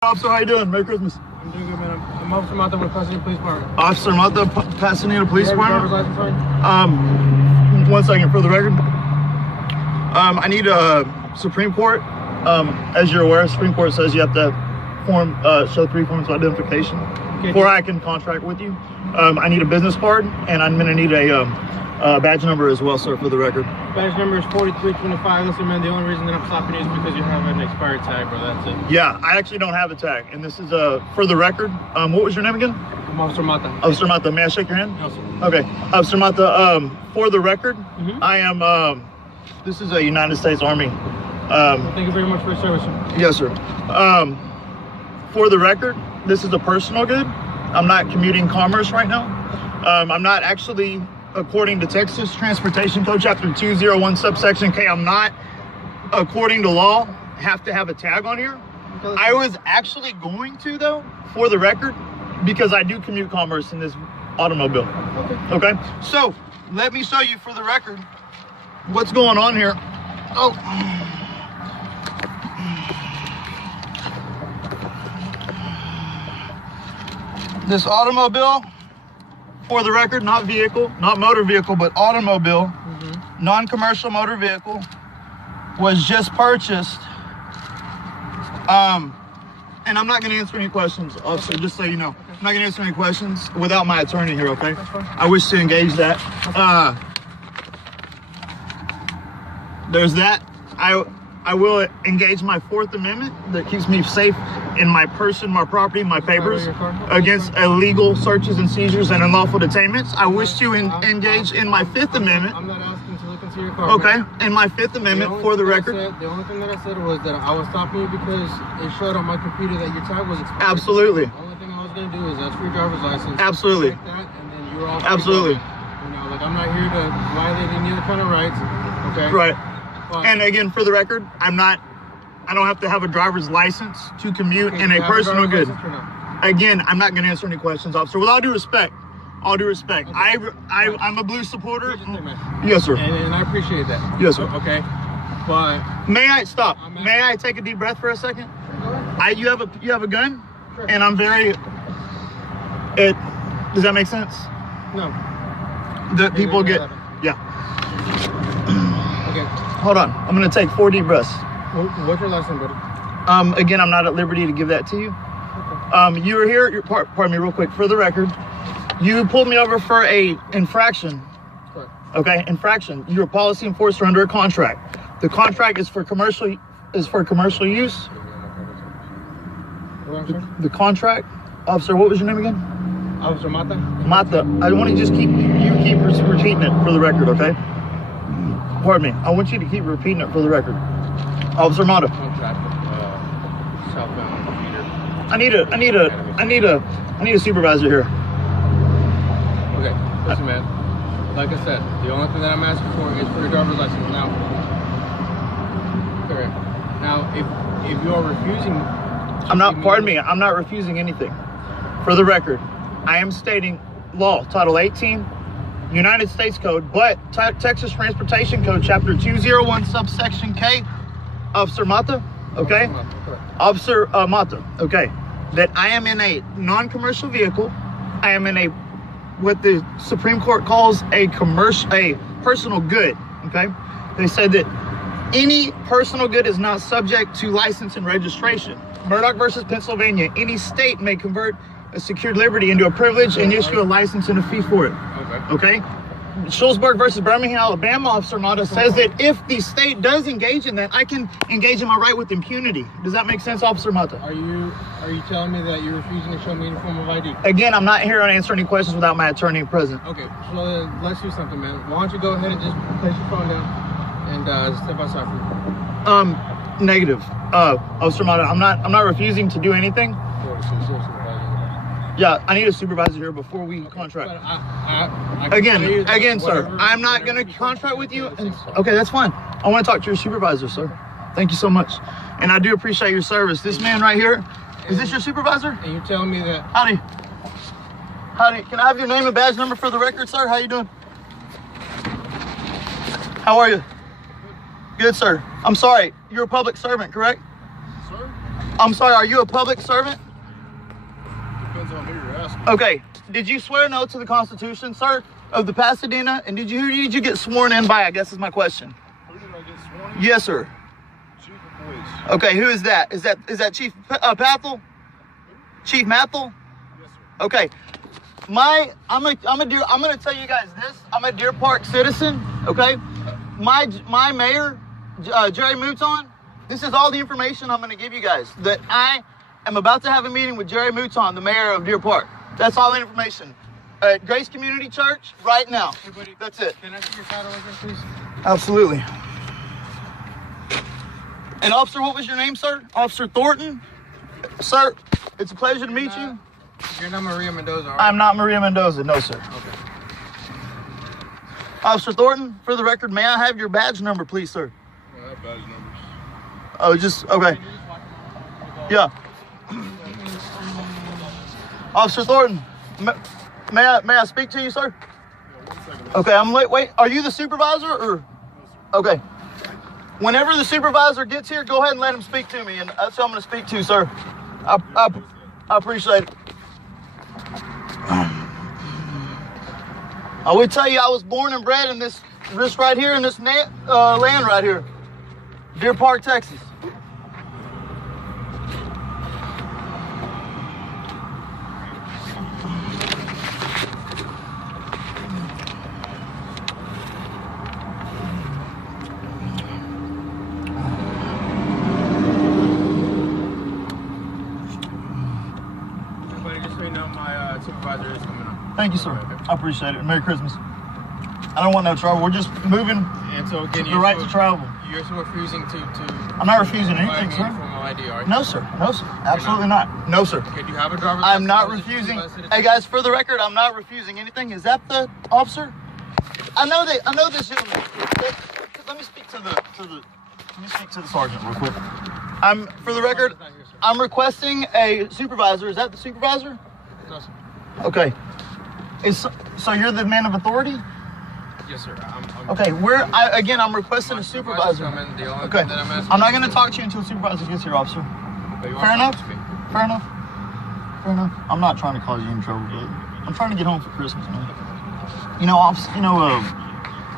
Officer, how you doing? Merry Christmas. I'm doing good, man. I'm Officer Mata with Pasadena Police Department. Officer Mata, Pasadena Police Department. Driver's license, 1 second for the record. I need a Supreme Court. As you're aware, Supreme Court says you have to show 3 forms of identification before I can contract with you. I need a business card, and I'm gonna need a badge number as well, sir, for the record. Badge number is 4325. Listen, man, the only reason that I'm stopping you is because you have an expired tag, bro. That's it. Yeah, I actually don't have a tag, and this is for the record. What was your name again? I'm Officer Mata. Officer Mata, may I shake your hand? No, sir. Okay, Officer Mata, for the record, I am, this is a United States Army. Well, thank you very much for your service, sir. Yes, sir. For the record, this is a personal good. I'm not commuting commerce right now. I'm not actually, according to Texas Transportation Code Chapter 201 subsection K, I'm not, according to law, have to have a tag on here. I was actually going to, though, for the record, because I do commute commerce in this automobile. Okay? So, let me show you for the record what's going on here. Oh. This automobile, for the record, not vehicle, not motor vehicle, but automobile, non-commercial motor vehicle, was just purchased. And I'm not going to answer any questions, officer, just so you know. I'm not going to answer any questions without my attorney here, okay? I wish to engage that. There's that. I will engage my 4th Amendment that keeps me safe in my person, my property, my papers against illegal searches and seizures and unlawful detainments. I wish to engage in my 5th Amendment. I'm not asking to look into your car. Okay, in my 5th Amendment for the record. The only thing that I said was that I was stopping you because it showed on my computer that your tag was expired. Absolutely. The only thing I was going to do is ask for your driver's license. Absolutely. Check that, and then you were all Absolutely. You know, like, I'm not here to violate any other kind of rights. Okay. Right. But, and again, for the record, I don't have to have a driver's license to commute in a personal good. Again, I'm not going to answer any questions, officer. With all due respect, okay. I'm a blue supporter. Yes, sir. And I appreciate that. Yes, sir. Okay. But may I stop? May I take a deep breath for a second? You have a gun, sure. And I'm very. Does that make sense? No. That people get. Yeah. Okay. Hold on. I'm gonna take 4 deep breaths. What's your last name, buddy? Again, I'm not at liberty to give that to you. Okay. You were here. Pardon me, real quick. For the record, you pulled me over for a infraction. Correct. Okay, infraction. You're a policy enforcer under a contract. The contract is for commercial use. The contract, officer. What was your name again? Officer Mata. Mata. I want to just keep repeating it for the record, okay? Pardon me. I want you to keep repeating it for the record. Officer Mata. I need a supervisor here. Okay, listen, man. Like I said, the only thing that I'm asking for is for your driver's license now. Correct. Now, if you are refusing, I'm not refusing anything. For the record, I am stating law, Title 18, United States Code, but Texas Transportation Code, Chapter 201, subsection K, Officer Mata, okay? Officer Mata, okay, that I am in a non-commercial vehicle. I am in what the Supreme Court calls a personal good, okay? They said that any personal good is not subject to license and registration. Murdoch versus Pennsylvania, any state may convert a secured liberty into a privilege and issue a license and a fee for it. Okay? Schulzberg versus Birmingham, Alabama, Officer Mata says that if the state does engage in that, I can engage in my right with impunity. Does that make sense, Officer Mata? Are you telling me that you're refusing to show me any form of ID? Again, I'm not here to answer any questions without my attorney present. Okay, so let's do something, man. Why don't you go ahead and just place your phone down and step outside for me? Negative. Officer Mata, I'm not refusing to do anything. Yeah, I need a supervisor here before we contract. Again, sir, I'm not going to contract with you. Okay, that's fine. I want to talk to your supervisor, sir. Thank you so much. And I do appreciate your service. This man right here, is this your supervisor? And you're telling me that... Howdy. Can I have your name and badge number for the record, sir? How you doing? How are you? Good, sir. I'm sorry. You're a public servant, correct? Sir? I'm sorry, are you a public servant? Depends on who you're asking. Okay. Did you swear an oath to the Constitution, sir, of the Pasadena? And who did you get sworn in by, I guess is my question. Who did I get sworn in? Yes, sir. Chief of Police. Okay, who is that? Is that Chief Pathel? Chief Mathel? Yes, sir. Okay. I'm gonna tell you guys this. I'm a Deer Park citizen. Okay. My mayor, Jerry Mouton. This is all the information I'm gonna give you guys. That I am about to have a meeting with Jerry Mouton, the mayor of Deer Park. That's all the information. At Grace Community Church right now. Hey, buddy, That's it. Can I see your title again, please? Absolutely. And officer, what was your name, sir? Officer Thornton. Sir, it's a pleasure to meet you. You're not Maria Mendoza, right? I'm not Maria Mendoza. No, sir. Okay. Officer Thornton, for the record, may I have your badge number, please, sir? I have badge numbers. Oh, just, okay. Yeah. Officer Thornton, may I speak to you, sir? Yeah, 1 second. Okay, I'm late. Wait, are you the supervisor or? Okay. Whenever the supervisor gets here, go ahead and let him speak to me, and that's who I'm going to speak to, sir. I appreciate it. I would tell you I was born and bred in this right here, in this land right here. Deer Park, Texas. Everybody, just so you know, my supervisor is coming up. Thank you, sir. I appreciate it. Merry Christmas. I don't want no trouble. We're just moving And so again, the right to travel. You're still refusing to I'm not refusing provide anything, me sir. formal ID, are you? No, sir. No, sir. Absolutely not. No, sir. Okay, do you have a driver's I'm license? not Is it refusing. U.S. citizen? Hey, guys, for the record, I'm not refusing anything. Is that the officer? I know this gentleman. Let me speak to the sergeant real quick. For the record, Sergeant's not here, sir. I'm requesting a supervisor. Is that the supervisor? No, sir. Okay. So you're the man of authority? Yes, sir. I'm Okay. I'm requesting My a supervisor's supervisor. coming. The only Okay. thing that I'm asking I'm not is going to talk to you until the supervisor gets here, officer. But you want Fair to enough. talk to me. Fair enough. Fair enough. I'm not trying to cause you any trouble, but I'm trying to get home for Christmas, man.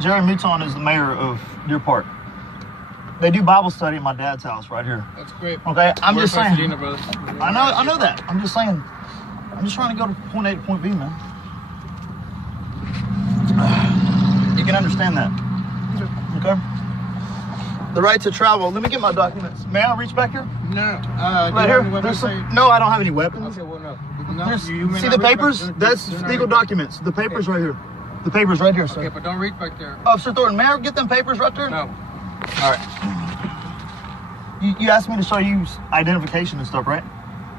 Jerry Mouton is the mayor of Deer Park. They do Bible study at my dad's house right here. That's great. Okay, I'm We're just from saying. Pasadena, brother. I know that. I'm just saying. I'm just trying to go to point A to point B, man. You can understand that. Okay. The right to travel. Let me get my documents. May I reach back here? No. Right here. No, I don't have any weapons. Okay, well, no. There's- You may see not the reach papers? back- That's they're not legal reaching- documents. The papers right here. The papers right here, sir. Okay, but don't reach back there. Officer Thornton, may I get them papers right there? No. All right. You asked me to show you identification and stuff, right?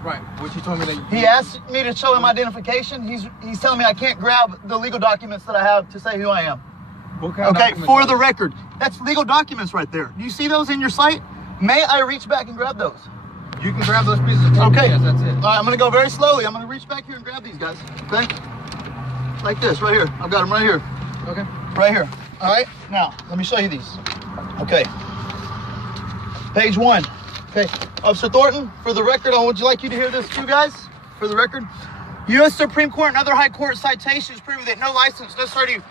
Right. What you told me that you... He asked me to show him identification. He's telling me I can't grab the legal documents that I have to say who I am. What kind of Okay, documents for are the they? record, that's legal documents right there. Do you see those in your sight? May I reach back and grab those? You can grab those pieces of paper. Okay. Yes, that's it. All right, I'm gonna go very slowly. I'm gonna reach back here and grab these guys. Okay? Like this, right here. I've got them right here. Okay. Right here. All right. Now, let me show you these. Okay. Page 1. Okay. Officer Thornton, for the record, I would like you to hear this too, guys. For the record, U.S. Supreme Court and other high court citations prove that no license necessary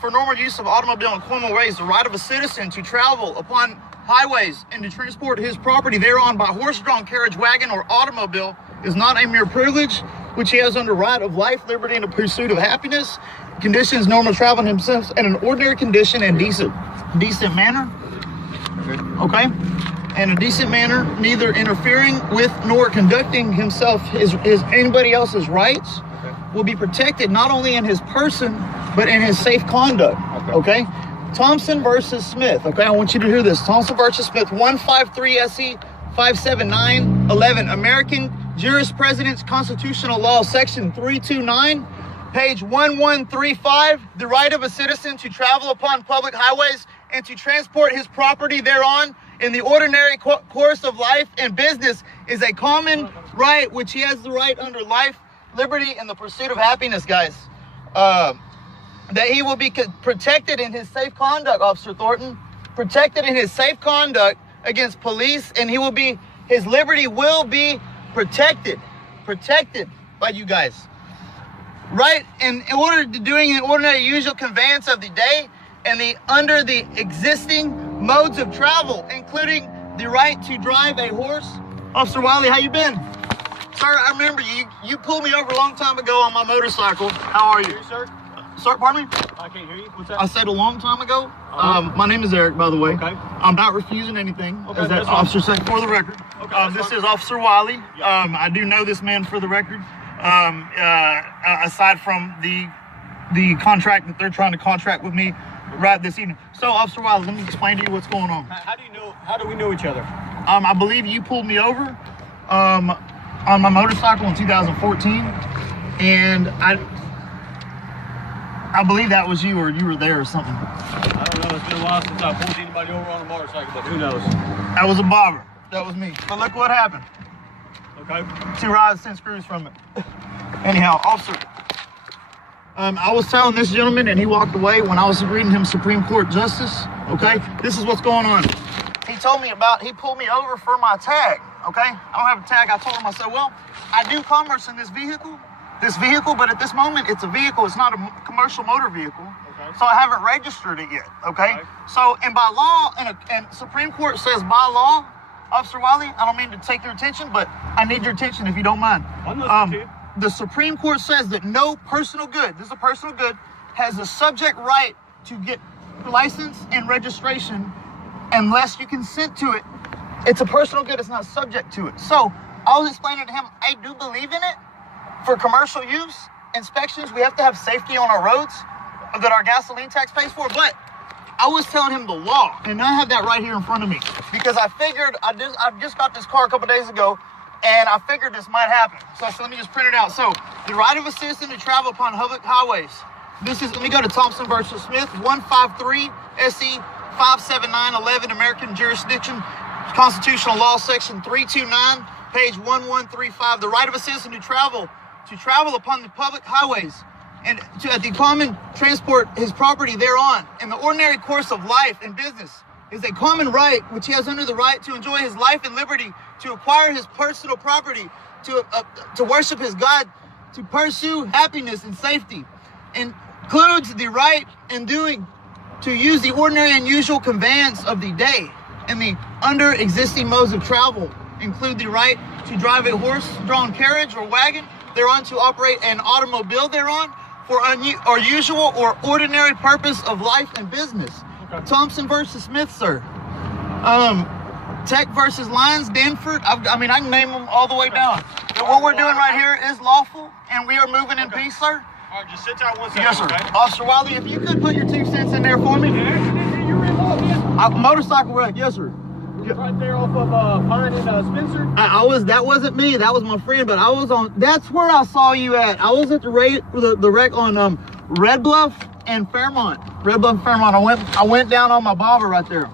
for normal use of automobile in Cuomo waives the right of a citizen to travel upon highways and to transport his property thereon by horse-drawn carriage, wagon, or automobile is not a mere privilege, which he has under right of life, liberty, and the pursuit of happiness. Conditions normal travel himself in an ordinary condition and decent manner. Okay? In a decent manner, neither interfering with nor conducting himself his anybody else's rights, will be protected not only in his person, but in his safe conduct. Okay? Thompson versus Smith. Okay, I want you to hear this. Thompson versus Smith, 153 SE 57911. American Jurisprudence Constitutional Law, Section 329, page 1135. The right of a citizen to travel upon public highways and to transport his property thereon in the ordinary course of life and business is a common right, which he has the right under life, liberty, and the pursuit of happiness, guys. That he will be protected in his safe conduct, Officer Thornton, protected in his safe conduct against police, and he will be his liberty will be protected by you guys. Right? In order to doing an ordinary usual conveyance of the day and under the existing modes of travel, including the right to drive a horse. Officer Wiley, how you been? Sir, I remember you pulled me over a long time ago on my motorcycle. How are you? Sir? Sir, pardon me? I can't hear you. What's that? I said a long time ago. My name is Eric, by the way. Okay. I'm not refusing anything. Okay, As that that's fine. officer said for the record. Okay, This fine. is Officer Wiley. Yeah. I do know this man for the record. Aside from the contract that they're trying to contract with me right this evening. So, Officer Wiley, let me explain to you what's going on. How do you know? How do we know each other? I believe you pulled me over on my motorcycle in 2014, and I believe that was you, or you were there or something. I don't know. It's been a while since I pulled anybody over on a motorcycle, but who knows? That was a bobber. That was me. But look what happened. Okay. 2 rods, 10 screws from it. Anyhow, officer, I was telling this gentleman, and he walked away when I was reading him Supreme Court justice. Okay, this is what's going on. He pulled me over for my tag. Okay, I don't have a tag. I told him, I said, well, I do commerce in this vehicle, but at this moment, it's a vehicle. It's not a commercial motor vehicle. Okay. So I haven't registered it yet. Okay. Okay. So, and by law, and Supreme Court says by law, Officer Wiley, I don't mean to take your attention, but I need your attention if you don't mind. I'm listening to you. The Supreme Court says that no personal good, this is a personal good, has a subject right to get license and registration unless you consent to it. It's a personal good, it's not subject to it. So I was explaining to him, I do believe in it. For commercial use, inspections, we have to have safety on our roads that our gasoline tax pays for, but I was telling him the law, and I have that right here in front of me because I figured I just got this car a couple days ago, and I figured this might happen. So I said, let me just print it out. So the right of a citizen to travel upon public highways. This is, let me go to Thompson versus Smith, 153 SE 57911, American Jurisdiction, Constitutional Law, Section 329, page 1135. The right of a citizen to travel upon the public highways and to at the common transport his property thereon in the ordinary course of life and business is a common right which he has under the right to enjoy his life and liberty, to acquire his personal property, to worship his God, to pursue happiness and safety, includes the right in doing to use the ordinary and usual conveyance of the day, and the under existing modes of travel include the right to drive a horse-drawn carriage or wagon thereon, to operate an automobile thereon for usual or ordinary purpose of life and business. Okay. Thompson versus Smith, sir. Tech versus Lyons, Danford. I mean, I can name them all the way down. But what we're doing right here is lawful, and we are moving in peace, sir. All right, just sit down 1 second. Yes, sir. Okay? Officer Wiley, if you could put your 2 cents in there for me. You're involved in Motorcycle wreck, yes, sir. right there off of Pine and Spencer. That wasn't me. That was my friend. But I was on. That's where I saw you at. I was at the wreck on Red Bluff and Fairmont. Red Bluff and Fairmont. I went down on my bobber right there.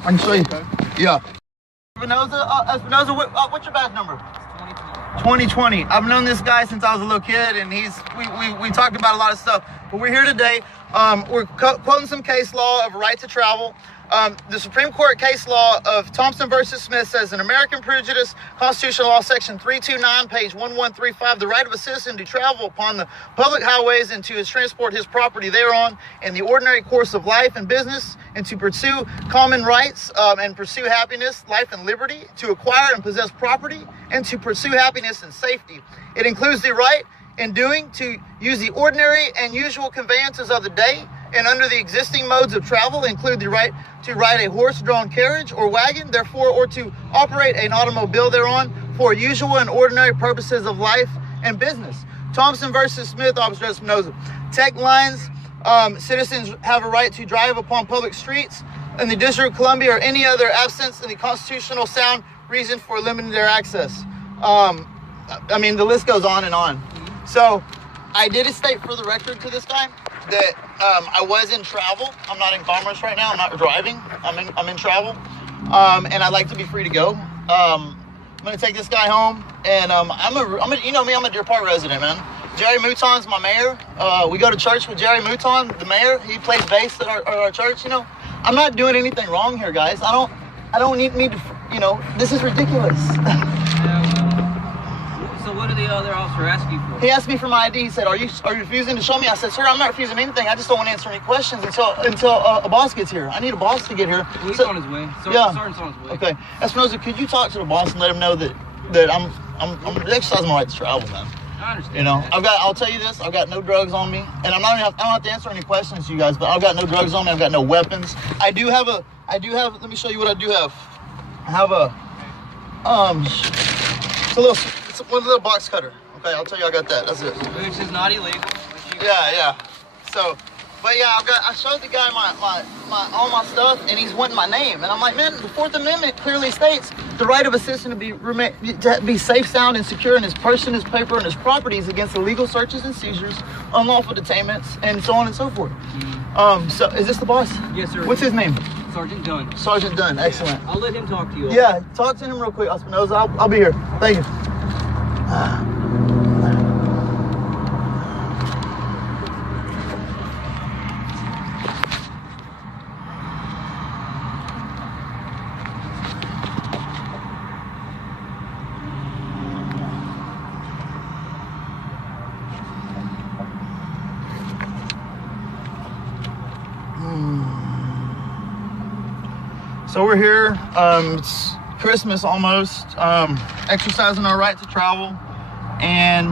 I can show you. Okay. Yeah. Espinoza, what's your badge number? 2020. I've known this guy since I was a little kid, and we talked about a lot of stuff. But we're here today. We're quoting some case law of right to travel. The Supreme Court case law of Thompson versus Smith says in American Prejudice, Constitutional Law, Section 329, page 1135, the right of a citizen to travel upon the public highways and to transport his property thereon in the ordinary course of life and business, and to pursue common rights and pursue happiness, life and liberty, to acquire and possess property, and to pursue happiness and safety. It includes the right in doing to use the ordinary and usual conveyances of the day, and under the existing modes of travel include the right to ride a horse-drawn carriage or wagon, therefore, or to operate an automobile thereon for usual and ordinary purposes of life and business. Thompson versus Smith, Officer Espinoza. Tech lines, citizens have a right to drive upon public streets in the District of Columbia or any other absence in the constitutional sound reason for limiting their access. I mean, the list goes on and on. So I did state for the record to this guy that I was in travel. I'm not in commerce right now. I'm not driving. I'm in travel, and I'd like to be free to go. I'm gonna take this guy home, and you know me, I'm a Deer Park resident, man. Jerry Mouton's my mayor. We go to church with Jerry Mouton, the mayor. He plays bass at our church. You know, I'm not doing anything wrong here, guys. I don't need to you know, this is ridiculous. So what did the other officer ask you for? He asked me for my ID. He said, are you refusing to show me? I said, sir, I'm not refusing anything. I just don't want to answer any questions until a boss gets here. I need a boss to get here. Well, he's So- on his way. Yeah. Sergeant's on his way. Okay. Espinosa, could you talk to the boss and let him know that I'm exercising my right to travel, man? I understand. You know, that. I'll tell you this, I've got no drugs on me, and I don't have to answer any questions to you guys, but I've got no drugs on me, I've got no weapons. I do have, let me show you what I do have. I have it's one little box cutter. Okay, I'll tell you I got that, that's it. Which is not illegal. Yeah. So, but yeah, I showed the guy all my stuff, and he's wanting my name, and I'm like, man, the Fourth Amendment clearly states the right of a citizen to be safe, sound, and secure in his person, his paper, and his properties against illegal searches and seizures, unlawful detainments, and so on and so forth. So is this the boss? Yes, sir. What's his name? Sergeant Dunn. Sergeant Dunn. Excellent. I'll let him talk to you. Yeah, talk to him real quick, Espinosa. I'll be here. Thank you. So we're here, it's Christmas almost, exercising our right to travel, and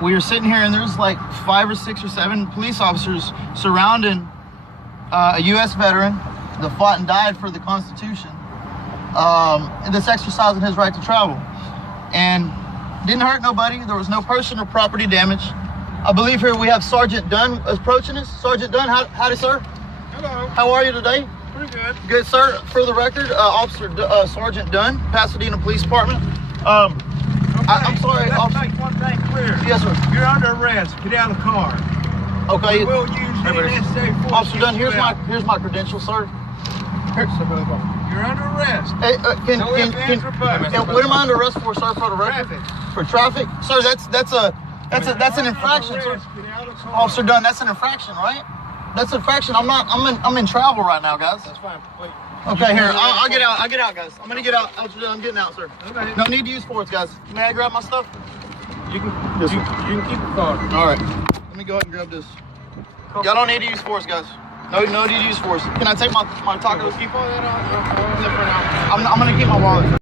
we are sitting here and there's like 5 or 6 or 7 police officers surrounding a U.S. veteran that fought and died for the Constitution, that's exercising his right to travel. And didn't hurt nobody, there was no personal property damage. I believe here we have Sergeant Dunn approaching us. Sergeant Dunn, howdy sir. Hello. How are you today? Pretty good. Good, sir. For the record, Sergeant Dunn, Pasadena Police Department. I'm sorry. Let's make one thing clear. Yes, sir. You're under arrest. Get out of the car. Okay. We'll use any necessary force. Officer to Dunn, get you out. here's my credentials, sir. You're under arrest. Hey, No ifs, ands, or buts. what am I under arrest for, sir? For the record? Traffic. For traffic, sir. That's an infraction, sir. Get out of the car. Officer Dunn, that's an infraction, right? That's an infraction. I'm in travel right now, guys. That's fine. Wait. Okay, here. I'll get out. I'll get out, guys. I'm gonna get out. Officer Dunn, I'm getting out, sir. Okay. No need to use force, guys. May I grab my stuff? You can, Yes, you, sir. you can keep the car. All right. Let me go ahead and grab this. Y'all don't need to use force, guys. No need to use force. Can I take my tacos? Keep all that on for now. I'm gonna keep my wallet.